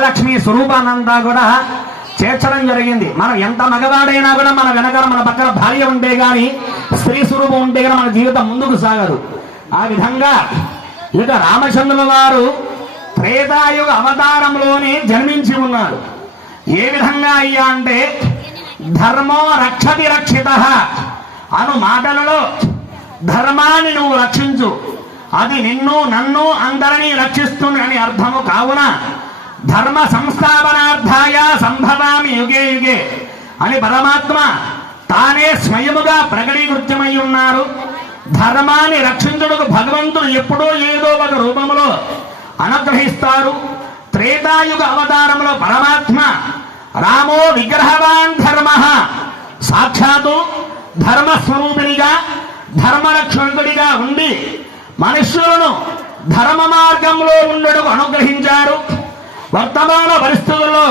లక్ష్మి స్వరూపానంతా కూడా చేర్చడం జరిగింది. మనం ఎంత మగవాడైనా కూడా మన వెనకాల మన పక్కన భార్య ఉంటే గాని స్త్రీ స్వరూపం ఉంటే గాని మన జీవితం ముందుకు సాగదు. ఆ విధంగా ఇక రామచంద్రుల వారు త్రేతాయుగ అవతారంలోనే జన్మించి ఉన్నారు. ఏ విధంగా అయ్యా అంటే ధర్మో రక్షతి రక్షిత అను మాటలలో ధర్మాన్ని నువ్వు రక్షించు, అది నిన్ను నన్ను అందరినీ రక్షిస్తుంది అని అర్థము. కావున ధర్మ సంస్థాపనార్థాయ సంభవామి యుగే యుగే అని పరమాత్మ తానే స్వయముగా ప్రకటీకృత్యమై ఉన్నారు. ధర్మాన్ని రక్షించుటకు భగవంతుడు ఎప్పుడో ఏదో ఒక రూపంలో అనుగ్రహిస్తారు. త్రేతాయుగ అవతారంలో పరమాత్మ రామో విగ్రహవాన్ ధర్మ సాక్షాత్తు ధర్మస్వరూపినిగా ధర్మరక్షకుడిగా ఉండి మనుష్యులను ధర్మ మార్గంలో ఉండటకు అనుగ్రహించారు. వర్తమాన పరిస్థితుల్లో